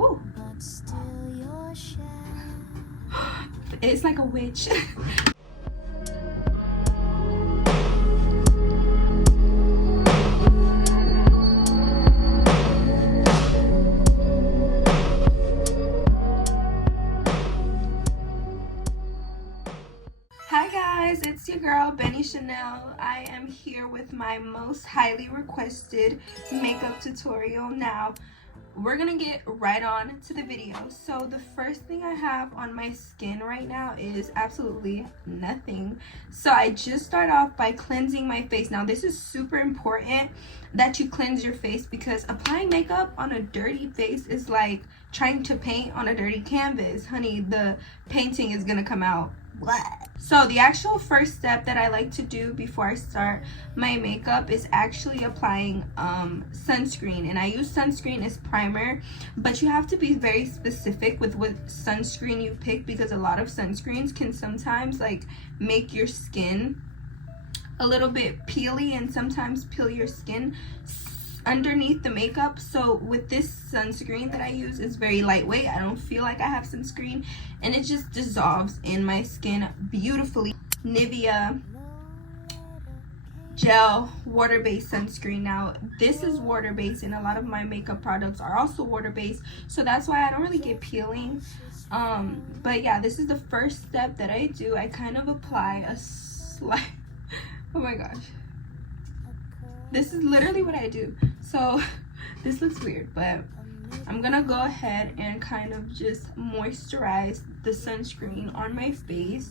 Ooh. It's like a witch. Hi guys, it's your girl Benny Chanel. I am here with my most highly requested makeup tutorial. Now we're gonna get right on to the video. So the first thing I have on my skin right now is absolutely nothing. So I just start off by cleansing my face. Now this is super important that you cleanse your face, because applying makeup on a dirty face is like trying to paint on a dirty canvas. Honey, the painting is gonna come out. What? So the actual first step that I like to do before I start my makeup is actually applying sunscreen, and I use sunscreen as primer, but you have to be very specific with what sunscreen you pick, because a lot of sunscreens can sometimes like make your skin a little bit peely and sometimes peel your skin underneath the makeup. So with this sunscreen that I use, it's very lightweight. I don't feel like I have sunscreen, and it just dissolves in my skin beautifully. Nivea gel water-based sunscreen. Now this is water-based, and a lot of my makeup products are also water-based, so that's why I don't really get peeling. But yeah, this is the first step that I do. I kind of apply a slight oh my gosh, this is literally what I do. So this looks weird, but I'm gonna go ahead and kind of just moisturize the sunscreen on my face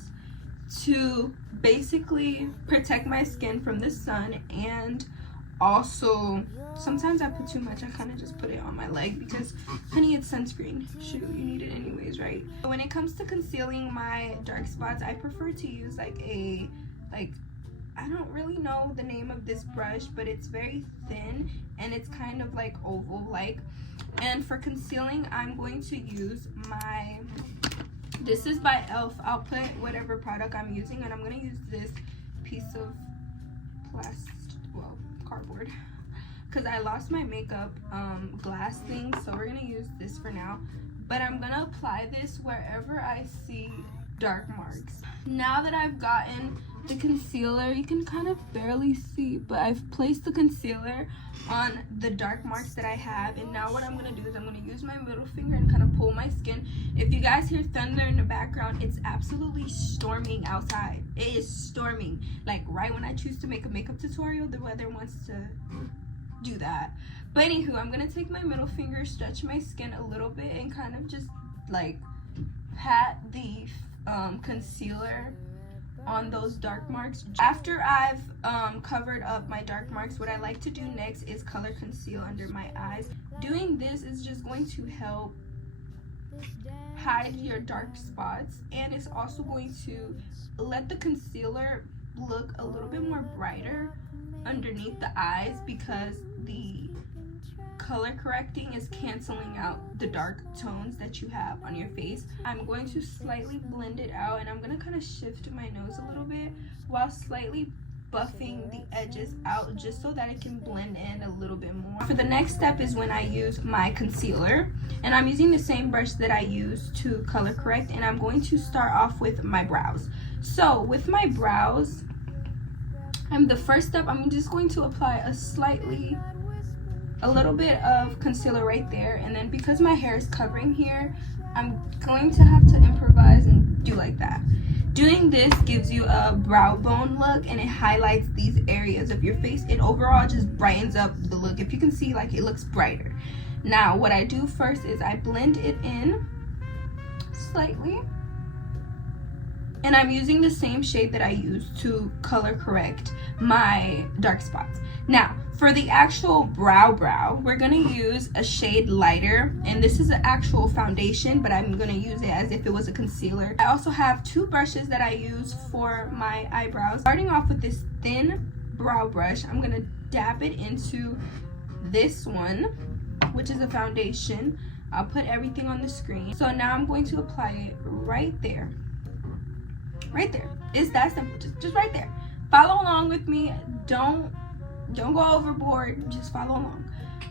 to basically protect my skin from the sun. And also sometimes I put too much. I kind of just put it on my leg because, honey, it's sunscreen. Shoot, you need it anyways, right? When it comes to concealing my dark spots, I prefer to use I don't really know the name of this brush, but it's very thin and it's kind of like oval like. And for concealing, I'm going to use this is by e.l.f. I'll put whatever product I'm using, and I'm going to use this piece of cardboard, because I lost my makeup glass thing, so we're going to use this for now. But I'm going to apply this wherever I see dark marks. Now that I've gotten the concealer, you can kind of barely see, but I've placed the concealer on the dark marks that I have. And now what I'm going to do is I'm going to use my middle finger and kind of pull my skin. If you guys hear thunder in the background, it's absolutely storming outside. It is storming. Like right when I choose to make a makeup tutorial, the weather wants to do that. But anywho, I'm going to take my middle finger, stretch my skin a little bit, and kind of just like pat the concealer on those dark marks. After I've covered up my dark marks, what I like to do next is color conceal under my eyes. Doing this is just going to help hide your dark spots, and it's also going to let the concealer look a little bit more brighter underneath the eyes, because the color correcting is canceling out the dark tones that you have on your face. I'm going to slightly blend it out, and I'm going to kind of shift my nose a little bit while slightly buffing the edges out, just so that it can blend in a little bit more. For the next step is when I use my concealer, and I'm using the same brush that I use to color correct, and I'm going to start off with my brows. So with my brows, the first step, I'm just going to apply a little bit of concealer right there, and then because my hair is covering here, I'm going to have to improvise and do like that. Doing this gives you a brow bone look, and it highlights these areas of your face. It overall just brightens up the look. If you can see, like, it looks brighter. Now what I do first is I blend it in slightly, and I'm using the same shade that I used to color correct my dark spots. Now for the actual brow, we're gonna use a shade lighter, and this is an actual foundation, but I'm gonna use it as if it was a concealer. I also have two brushes that I use for my eyebrows. Starting off with this thin brow brush, I'm gonna dab it into this one, which is a foundation. I'll put everything on the screen. So now I'm going to apply it right there. Right there. It's that simple. Just right there. Follow along with me. Don't go overboard. Just follow along.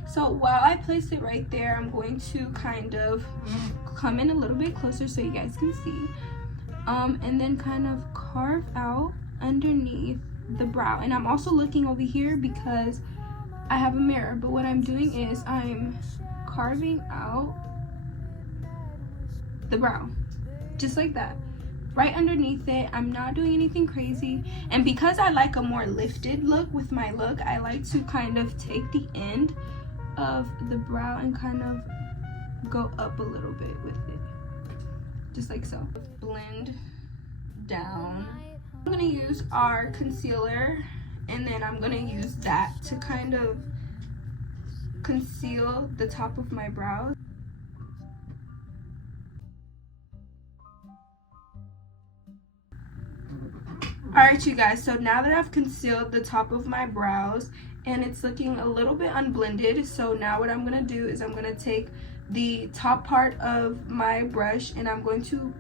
So while I place it right there, I'm going to kind of come in a little bit closer so you guys can see. And then kind of carve out underneath the brow. And I'm also looking over here because I have a mirror, but what I'm doing is I'm carving out the brow, just like that, right underneath it. I'm not doing anything crazy. And because I like a more lifted look with my look, I like to kind of take the end of the brow and kind of go up a little bit with it, just like so. Blend down. I'm gonna use our concealer, and then I'm gonna use that to kind of conceal the top of my brows. Alright you guys, so now that I've concealed the top of my brows and it's looking a little bit unblended, so now what I'm gonna do is I'm gonna take the top part of my brush and I'm going to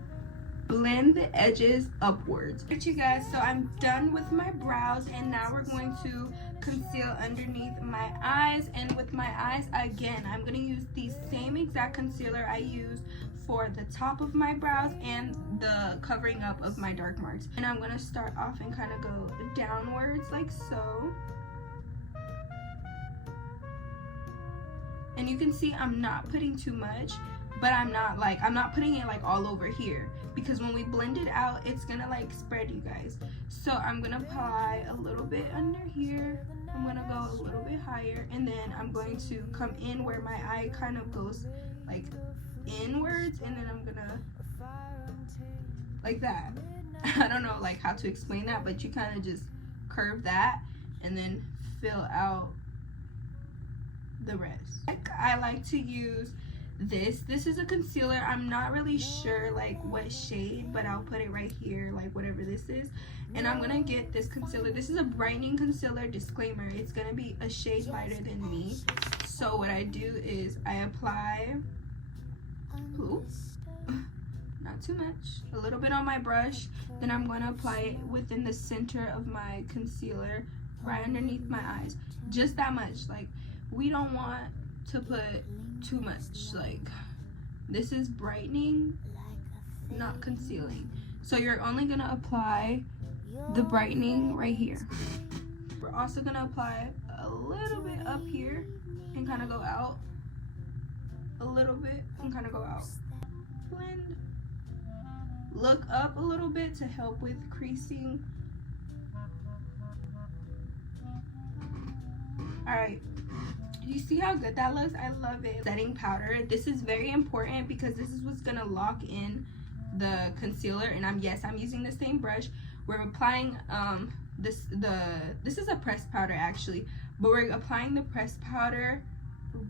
blend the edges upwards. Alright you guys, so I'm done with my brows, and now we're going to conceal underneath my eyes. And with my eyes, again, I'm going to use the same exact concealer I used for the top of my brows and the covering up of my dark marks. And I'm going to start off and kind of go downwards like so. And you can see I'm not putting too much, but I'm not putting it like all over here, because when we blend it out, it's gonna like spread, you guys. So I'm gonna apply a little bit under here, I'm gonna go a little bit higher, and then I'm going to come in where my eye kind of goes like inwards, and then I'm gonna like that. I don't know like how to explain that, but you kind of just curve that and then fill out the rest. I like to use this is a concealer. I'm not really sure like what shade, but I'll put it right here, like whatever this is. And I'm gonna get this concealer. This is a brightening concealer. Disclaimer, it's gonna be a shade lighter than me. So what I do is I apply, not too much, a little bit on my brush, then I'm going to apply it within the center of my concealer right underneath my eyes, just that much. Like, we don't want to put too much. Like, this is brightening, not concealing. So you're only going to apply the brightening right here. We're also going to apply a little bit up here and kind of go out, a little bit and kind of go out. Blend, look up a little bit to help with creasing. All right, you see how good that looks? I love it. Setting powder, this is very important because this is what's gonna lock in the concealer. And I'm using the same brush. We're applying this is a pressed powder actually, but we're applying the pressed powder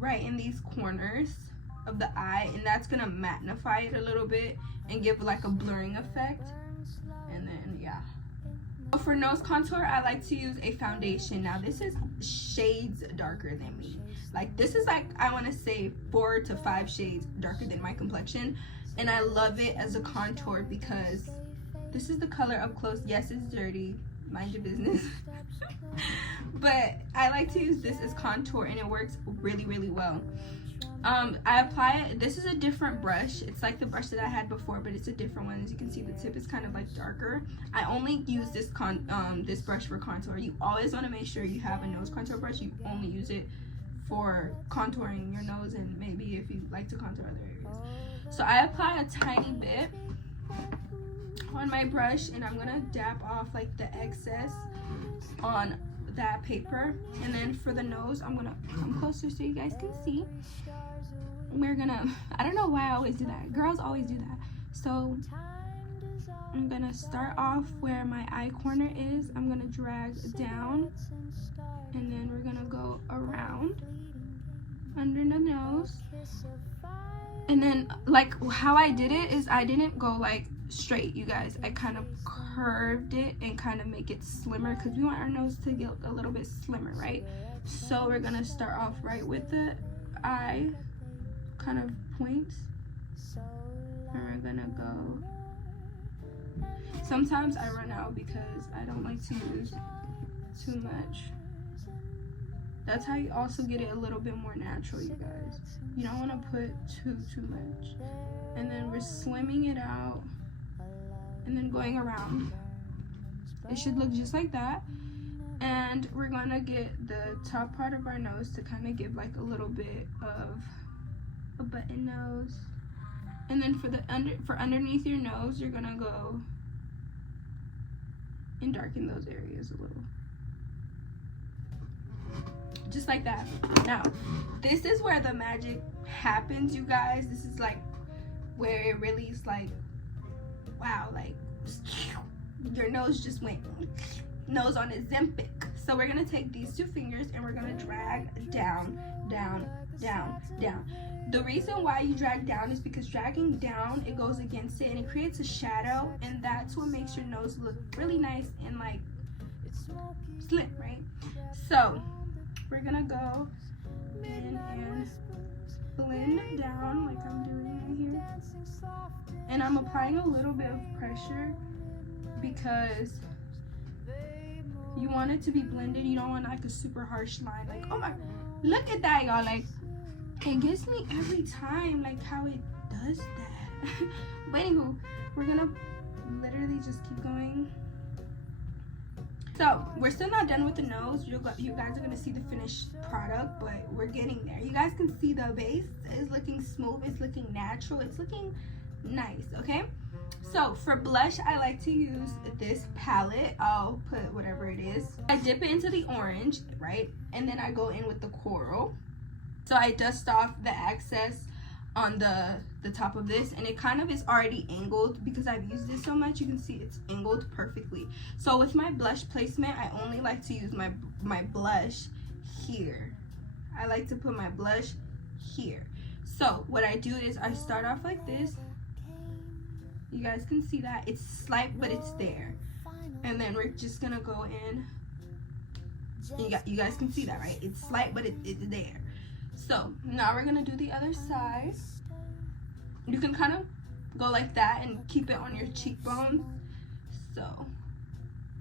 right in these corners of the eye, and that's gonna magnify it a little bit and give like a blurring effect. And then yeah, for nose contour, I like to use a foundation. Now this is shades darker than me. Like, this is like, I want to say 4 to 5 shades darker than my complexion, and I love it as a contour because this is the color up close. Yes, it's dirty, mind your business. But I like to use this as contour, and it works really, really well. I apply it. This is a different brush. It's like the brush that I had before, but it's a different one. As you can see, the tip is kind of like darker. I only use this this brush for contour. You always want to make sure you have a nose contour brush. You only use it for contouring your nose, and maybe if you like to contour other areas. So I apply a tiny bit on my brush, and I'm gonna dab off like the excess on that paper. And then for the nose, I'm gonna come closer so you guys can see. We're gonna, I don't know why I always do that, girls always do that. So I'm gonna start off where my eye corner is. I'm gonna drag down, and then we're gonna go around under the nose. And then like how I did it is I didn't go like straight, you guys. I kind of curved it and kind of make it slimmer because we want our nose to get a little bit slimmer, right? So we're gonna start off right with the eye kind of points, and we're gonna go. Sometimes I run out because I don't like to use too much. That's how you also get it a little bit more natural, you guys. You don't want to put too much. And then we're slimming it out and then going around. It should look just like that. And we're going to get the top part of our nose to kind of give like a little bit of a button nose. And then for underneath your nose, you're going to go and darken those areas a little. Just like that. Now, this is where the magic happens, you guys. This is like where it really is like, wow, like your nose just went nose on Ozempic. So we're gonna take these two fingers and we're gonna drag down, down, down, down. The reason why you drag down is because dragging down, it goes against it and it creates a shadow, and that's what makes your nose look really nice and like slim, right? So we're gonna go in and blend down like I'm doing right here. And I'm applying a little bit of pressure because you want it to be blended. You don't want like a super harsh line. Like, oh my, look at that, y'all. Like, it gets me every time, like how it does that. But anywho, we're gonna literally just keep going. So we're still not done with the nose. You guys are gonna see the finished product, but we're getting there. You guys can see the base is looking smooth, it's looking natural, it's looking nice. Okay, so for blush, I like to use this palette. I'll put whatever it is. I dip it into the orange, right, and then I go in with the coral. So I dust off the excess on the top of this, and it kind of is already angled because I've used it so much. You can see it's angled perfectly. So with my blush placement, I only like to use my blush here. I like to put my blush here. So what I do is I start off like this. You guys can see that it's slight, but it's there. And then we're just gonna go in. You guys can see that, right? It's slight, but it's there. So now we're gonna do the other side. You can kind of go like that and keep it on your cheekbones. So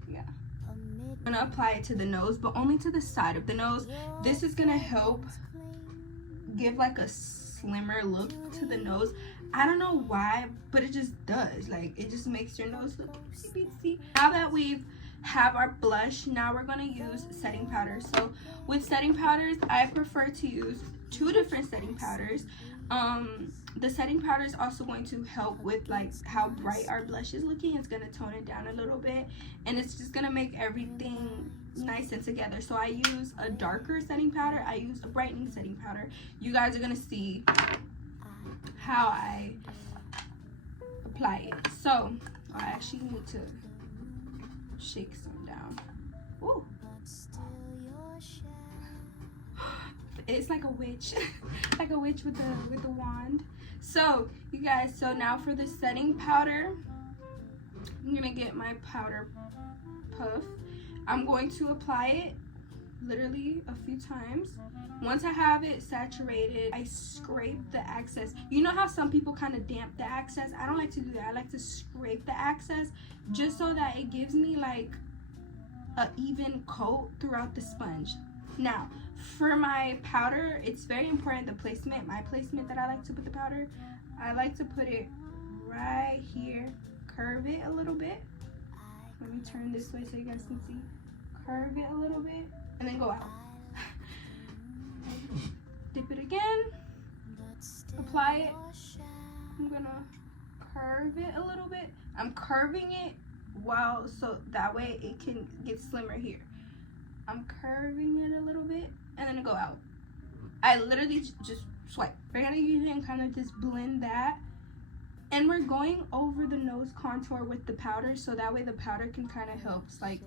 yeah, I'm gonna apply it to the nose, but only to the side of the nose. This is gonna help give like a slimmer look to the nose. I don't know why, but it just does. Like, it just makes your nose look itsy-bitsy. Now that we've have our blush, now we're going to use setting powder. So with setting powders, I prefer to use 2 different setting powders. The setting powder is also going to help with like how bright our blush is looking. It's going to tone it down a little bit, and it's just going to make everything nice and together. So I use a darker setting powder, I use a brightening setting powder. You guys are going to see how I apply it. So I actually need to shake some down. Ooh. It's like a witch. Like a witch with the wand. So you guys, so now for the setting powder, I'm gonna get my powder puff. I'm going to apply it literally a few times. Once I have it saturated, I scrape the excess. You know how some people kind of damp the excess? I don't like to do that. I like to scrape the excess just so that it gives me like an even coat throughout the sponge. Now, for my powder, it's very important, the placement, my placement that I like to put the powder. I like to put it right here, curve it a little bit. Let me turn this way so you guys can see. Curve it a little bit, and then go out. Dip it again, apply it. I'm gonna curve it a little bit. I'm curving it so that way it can get slimmer here. I'm curving it a little bit, and then go out. I literally just swipe. We're gonna use it and kind of just blend that. And we're going over the nose contour with the powder, so that way the powder can kind of help like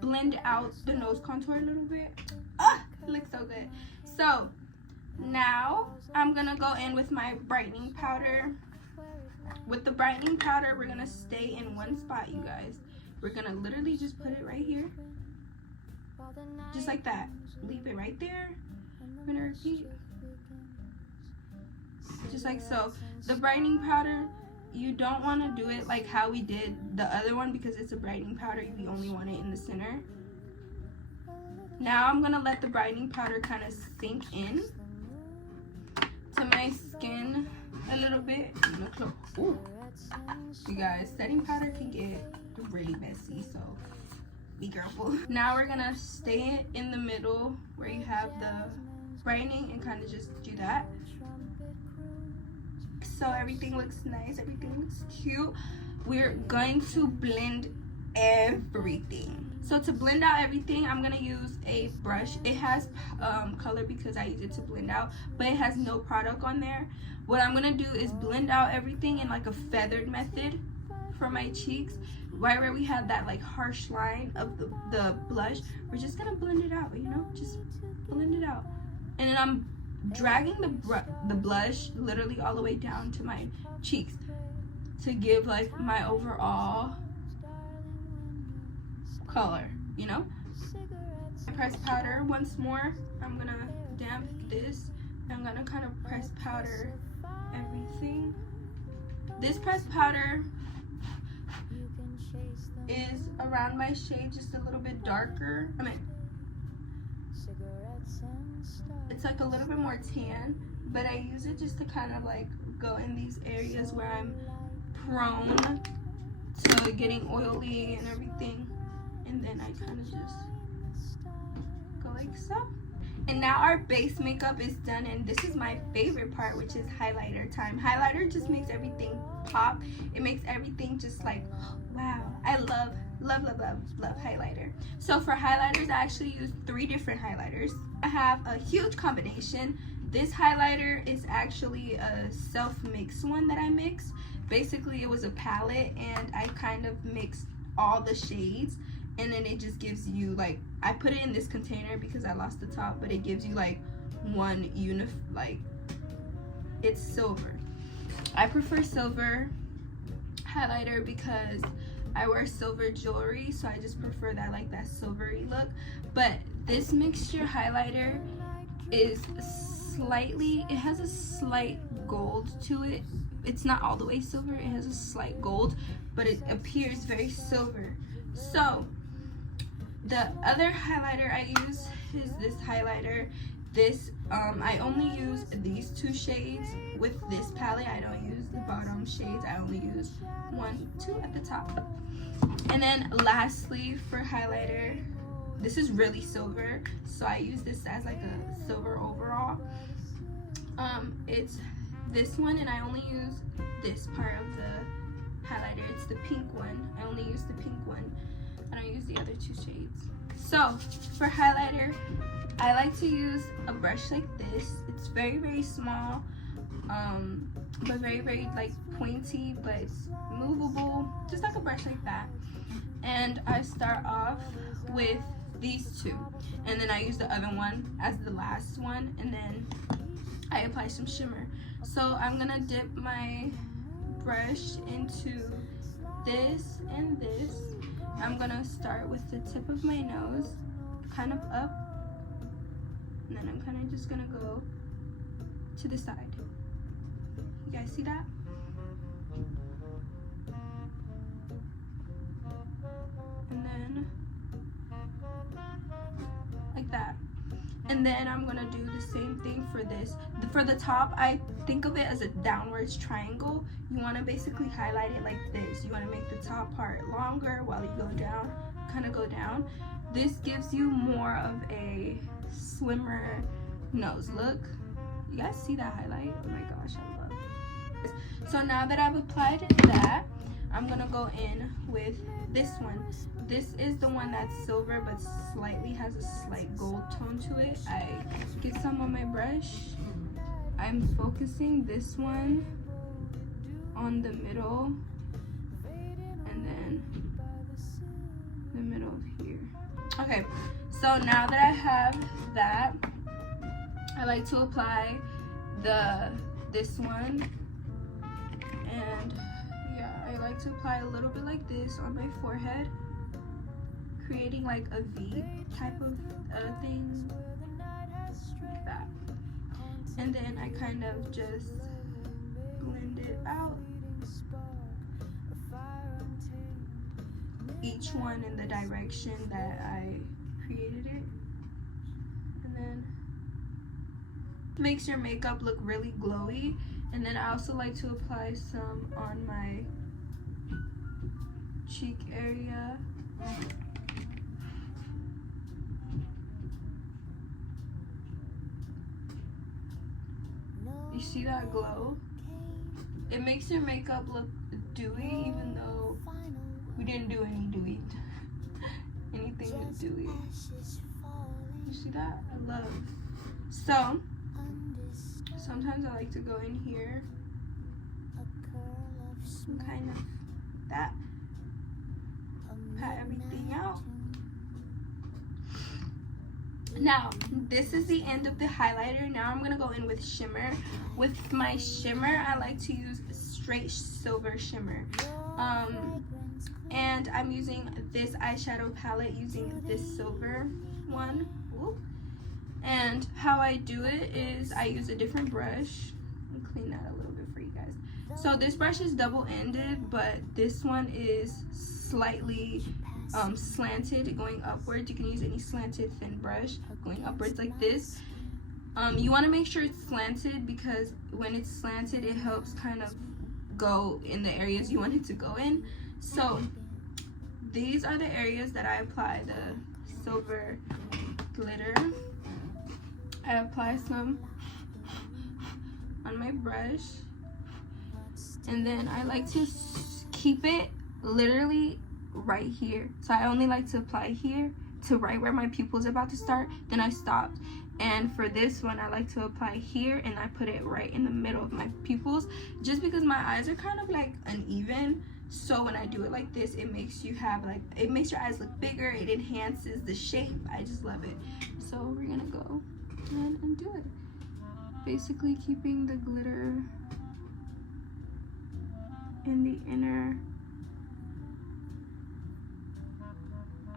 blend out the nose contour a little bit. Ah, it looks so good. So now I'm gonna go in with my brightening powder. With the brightening powder, we're gonna stay in one spot, you guys. We're gonna literally just put it right here, just like that. Leave it right there. I'm gonna repeat, just like so. The brightening powder, you don't want to do it like how we did the other one because it's a brightening powder. You only want it in the center. Now I'm gonna let the brightening powder kind of sink in to my skin a little bit. Ooh. You guys, setting powder can get really messy, so be careful. Now we're gonna stay in the middle where you have the brightening and kind of just do that. So everything looks nice, everything looks cute. We're going to blend everything. So to blend out everything, I'm gonna use a brush. It has color because I use it to blend out, but it has no product on there. What I'm gonna do is blend out everything in like a feathered method for my cheeks. Right where we have that like harsh line of the blush, we're just gonna blend it out, you know, just blend it out. And then I'm dragging the blush literally all the way down to my cheeks to give like my overall color, you know. Press powder once more. I'm gonna damp this. I'm gonna kind of press powder everything. This press powder is around my shade, just a little bit darker. I mean, it's like a little bit more tan, but I use it just to kind of like go in these areas where I'm prone to getting oily and everything. And then I kind of just go like so. And now our base makeup is done, and this is my favorite part, which is highlighter time. Highlighter just makes everything pop. It makes everything just like, wow. I love highlighter. So for highlighters, I actually use 3 different highlighters. I have a huge combination. This highlighter is actually a self-mixed one that I mixed. Basically, it was a palette, and I kind of mixed all the shades, and then it just gives you like, I put it in this container because I lost the top, but it gives you like one like, it's silver. I prefer silver highlighter because I wear silver jewelry, so I just prefer that, like that silvery look. But this mixture highlighter is slightly, it has a slight gold to it. It's not all the way silver, it has a slight gold, but it appears very silver. So the other highlighter I use is this highlighter. This I only use these 2 shades with this palette. I don't use the bottom shades. I only use 1, 2 at the top. And then lastly, for highlighter, this is really silver, so I use this as like a silver overall. It's this one, and I only use this part of the highlighter. It's the pink one. I only use the pink one. I don't use the other 2 shades. So for highlighter, I like to use a brush like this. It's very small, but very like pointy, but it's movable, just like a brush like that. And I start off with these 2, and then I use the other one as the last one, and then I apply some shimmer. So I'm gonna dip my brush into this and this. I'm gonna start with the tip of my nose, kind of up, and then I'm kind of just gonna go to the side. You guys see that? And then like that. And then I'm gonna do the same thing for this. For the top, I think of it as a downwards triangle. You wanna basically highlight it like this. You wanna make the top part longer while you go down, kind of go down. This gives you more of a slimmer nose look. You guys see that highlight? Oh my gosh, I love it. So now that I've applied that, I'm gonna go in with this one. This is the one that's silver but slightly has a slight gold tone to it. I get some on my brush. I'm focusing this one on the middle, and then the middle of here. Okay, so now that I have that, I like to apply this one, and yeah, I like to apply a little bit like this on my forehead, creating like a V type of thing, like that. And then I kind of just blend it out, each one in the direction that I created it. Makes your makeup look really glowy. And then I also like to apply some on my cheek area. You see that glow? It makes your makeup look dewy, even though we didn't do anything dewy. You see that? I love. So sometimes I like to go in here and kind of that, pat everything out. Now, this is the end of the highlighter. Now I'm gonna go in with shimmer. With my shimmer, I like to use straight silver shimmer. And I'm using this eyeshadow palette using this silver one. Ooh. And how I do it is I use a different brush. Let me clean that a little bit for you guys. So this brush is double-ended, but this one is slightly slanted, going upwards. You can use any slanted thin brush going upwards like this. You want to make sure it's slanted, because when it's slanted, it helps kind of go in the areas you want it to go in. So these are the areas that I apply the silver glitter. I apply some on my brush, and then I like to keep it literally right here. So I only like to apply here to right where my pupil's about to start, then I stopped. And for this one, I like to apply here, and I put it right in the middle of my pupils, just because my eyes are kind of like uneven. So when I do it like this, it makes you have like, it makes your eyes look bigger, it enhances the shape. I just love it. So we're gonna go and do it, basically keeping the glitter in the inner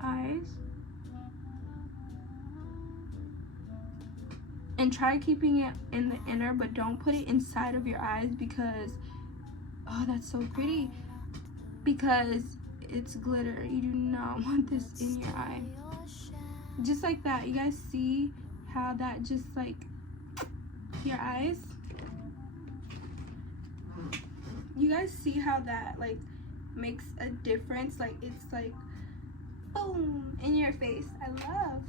eyes, and try keeping it in the inner, but don't put it inside of your eyes, because oh, that's so pretty, because it's glitter. You do not want this in your eye. Just like that. You guys see how that just like your eyes, you guys see how that like makes a difference? Like it's like boom in your face. I love.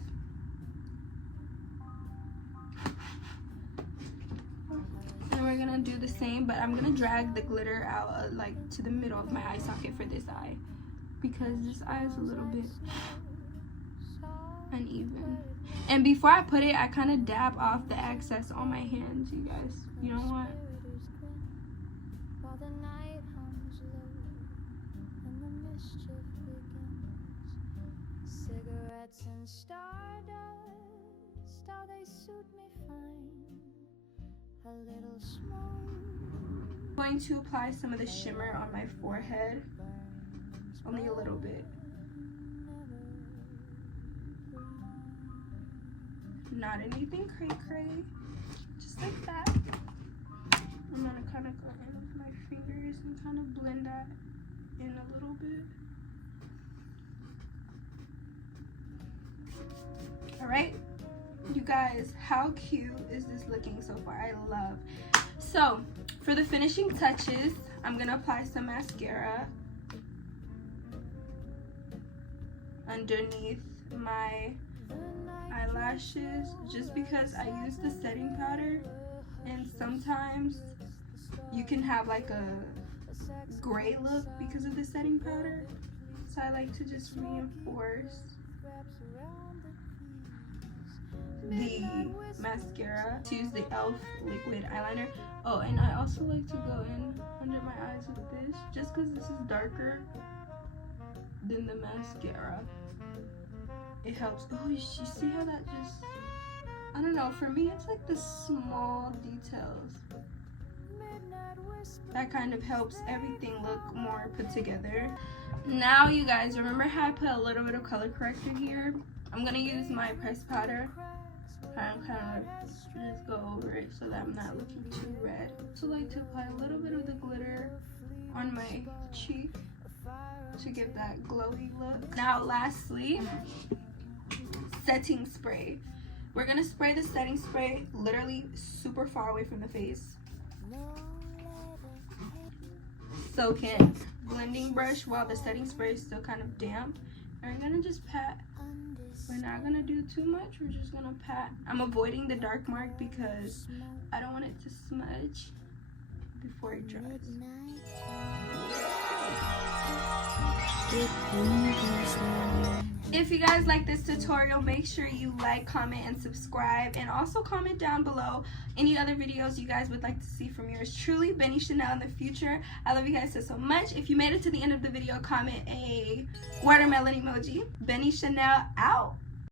And we're gonna do the same, but I'm gonna drag the glitter out like to the middle of my eye socket for this eye, because this eye is a little bit uneven. And before I put it, I kind of dab off the excess on my hands, you guys. You know what? Cigarettes and stardust, how they suit me fine. A little smoke. I'm going to apply some of the shimmer on my forehead, only a little bit. Not anything cray-cray, just like that. I'm gonna kind of go in with my fingers and kind of blend that in a little bit. All right, you guys, how cute is this looking so far? I love. So for the finishing touches, I'm gonna apply some mascara underneath my eyelashes, just because I use the setting powder, and sometimes you can have like a gray look because of the setting powder. So I like to just reinforce the mascara, to use the e.l.f. liquid eyeliner. Oh, and I also like to go in under my eyes with this, just because this is darker than the mascara. It helps. Oh, you see how that just, I don't know, for me it's like the small details that kind of helps everything look more put together. Now you guys, remember how I put a little bit of color corrector here? I'm gonna use my pressed powder and kind of just go over it so that I'm not looking too red. So I like to apply a little bit of the glitter on my cheek to give that glowy look. Now lastly, setting spray. We're gonna spray the setting spray literally super far away from the face. Soak in blending brush while the setting spray is still kind of damp. And we're gonna just pat. We're not gonna do too much, we're just gonna pat. I'm avoiding the dark mark because I don't want it to smudge before it dries. If you guys like this tutorial, make sure you like, comment, and subscribe, and also comment down below any other videos you guys would like to see from yours truly, Benny Chanel, in the future. I love you guys so much. If you made it to the end of the video, comment a watermelon emoji. Benny Chanel out.